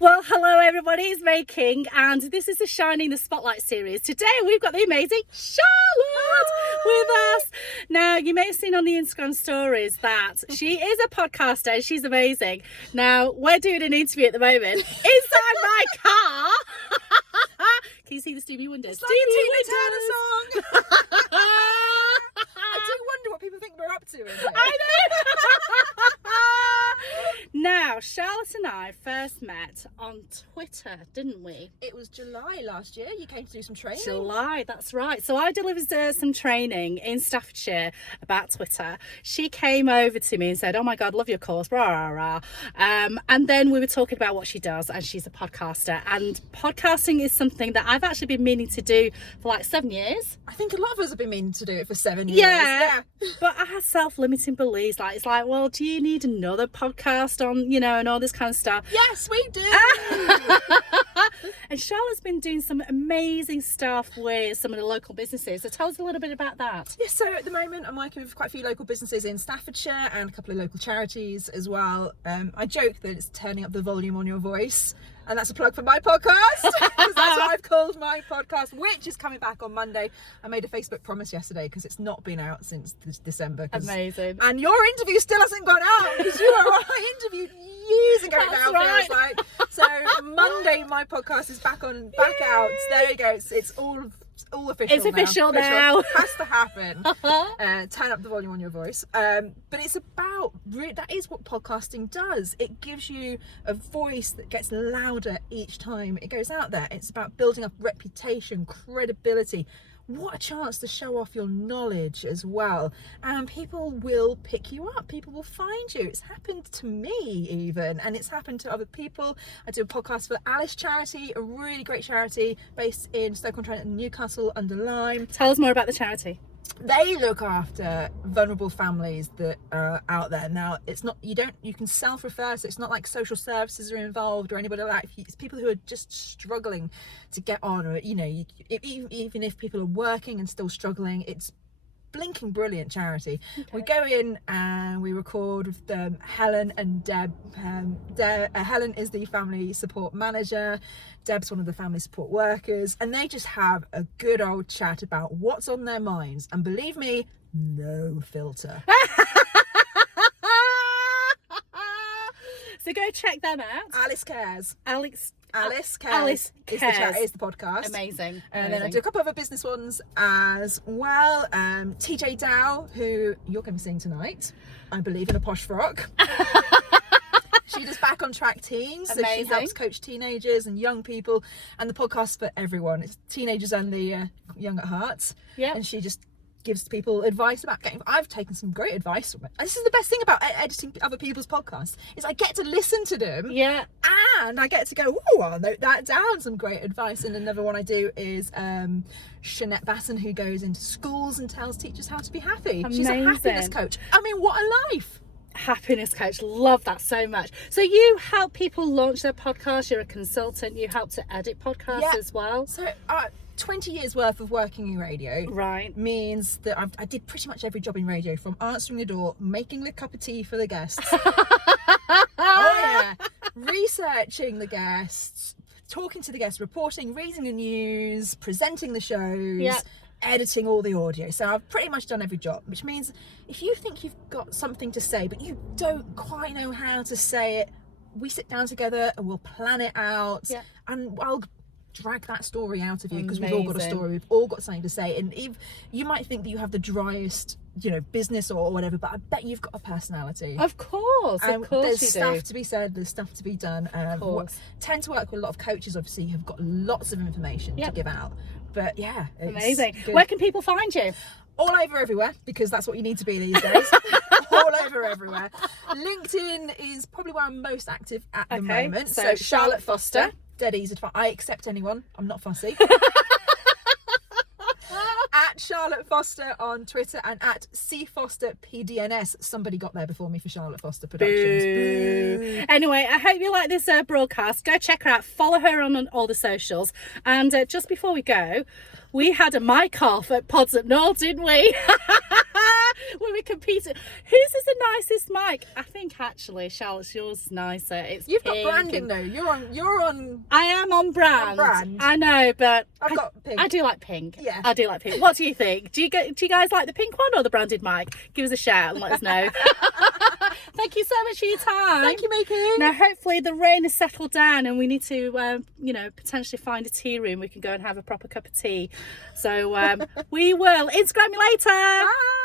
Well, hello everybody, it's May King, and this is the Shining the Spotlight series. Today we've got the amazing Charlotte with us. Now, you may have seen on the Instagram stories that she is a podcaster. She's amazing. Now, we're doing an interview at the moment inside my car. Can you see the steamy windows? It's like a Tina Turner song. I do wonder what people think we're up to in here. I know. Now, Charlotte and I first met on Twitter, didn't we? It was July last year. You came to do some training. July, that's right. So I delivered some training in Staffordshire about Twitter. She came over to me and said, "Oh my God, love your course." Rah, rah, rah. And then we were talking about what she does, and she's a podcaster. And podcasting is something that I've actually been meaning to do for like 7 years. I think a lot of us have been meaning to do it for 7 years. Yeah. But I had self-limiting beliefs. Like, it's like, well, do you need another podcast on, and all this kind of stuff? Yes, we do. And Charlotte's been doing some amazing stuff with some of the local businesses. So tell us a little bit about that. Yes, so at the moment I'm working with quite a few local businesses in Staffordshire and a couple of local charities as well. I joke that it's turning up the volume on your voice, and that's a plug for my podcast, because that's what I've called my podcast, which is coming back on Monday. I made a Facebook promise yesterday because it's not been out since December. Amazing. And your interview still hasn't gone out because you were interviewed years ago. That's now right. feels like. So Monday my podcast is back out. There you go. It's all official. It's official now. It has to happen. Turn up the volume on your voice. But it's about, that is what podcasting does. It gives you a voice that gets louder each time it goes out there. It's about building up reputation, credibility. What a chance to show off your knowledge as well. And people will pick you up. People will find you. It's happened to me even, and it's happened to other people. I do a podcast for Alice Charity, a really great charity based in Stoke-on-Trent and Newcastle under Lyme. Tell us more about the charity. They look after vulnerable families that are out there. Now, you can self-refer, so it's not like social services are involved or anybody like that. It's people who are just struggling to get on, or even if people are working and still struggling, it's blinking brilliant charity. Okay. We go in and we record with Helen and Deb. Helen is the family support manager. Deb's one of the family support workers, and they just have a good old chat about what's on their minds. And believe me, no filter. So go check them out. Alice Cares. Alice Cares Cares is the podcast. Amazing. And then I do a couple of other business ones as well. TJ Dow, who you're going to be seeing tonight, I believe, in a posh frock. She does Back on Track Teens. So she helps coach teenagers and young people, and the podcast for everyone. It's teenagers and the young at heart. Yeah. And she just gives people advice about getting. I've taken some great advice from it. This is the best thing about editing other people's podcasts, is I get to listen to them. Yeah. And I get to go, oh, I'll note that down. Some great advice. And another one I do is Shanette Batten, who goes into schools and tells teachers how to be happy. Amazing. She's a happiness coach. I mean, what a life. Happiness coach, love that so much. So you help people launch their podcast, you're a consultant, you help to edit podcasts as well. So 20 years worth of working in radio means that I did pretty much every job in radio, from answering the door, making the cup of tea for the guests, researching the guests, talking to the guests, reporting, reading the news, presenting the shows, editing all the audio. So I've pretty much done every job, which means if you think you've got something to say but you don't quite know how to say it, we sit down together and we'll plan it out, and I'll drag that story out of you, because we've all got a story, we've all got something to say. And if you might think that you have the driest business or whatever, but I bet you've got a personality. Of course there's stuff to be said, there's stuff to be done. Tend to work with a lot of coaches, obviously, who've got lots of information to give out. But yeah, it's amazing. Good. Where can people find you? All over everywhere, because that's what you need to be these days. All over everywhere. LinkedIn is probably where I'm most active at the moment. So Charlotte Foster. Dead easy to find. I accept anyone. I'm not fussy. At Charlotte Foster on Twitter, and at cfosterpdns. Somebody got there before me for Charlotte Foster Productions. Boo. Anyway, I hope you like this broadcast. Go check her out. Follow her on all the socials. And just before we go, we had a mic off at Pods Up North, didn't we? when we compete. Whose is the nicest mic? I think actually, Charlotte's, yours is nicer. It's You've got pink branding and- though. You're on. I am on brand. brand. I know, but I've got pink. I do like pink. Yeah. I do like pink. What do you think? Do you guys like the pink one or the branded mic? Give us a shout and let us know. Thank you so much for your time. Thank you, Making. Now, hopefully the rain has settled down and we need to, potentially find a tea room. We can go and have a proper cup of tea. So we will Instagram you later. Bye.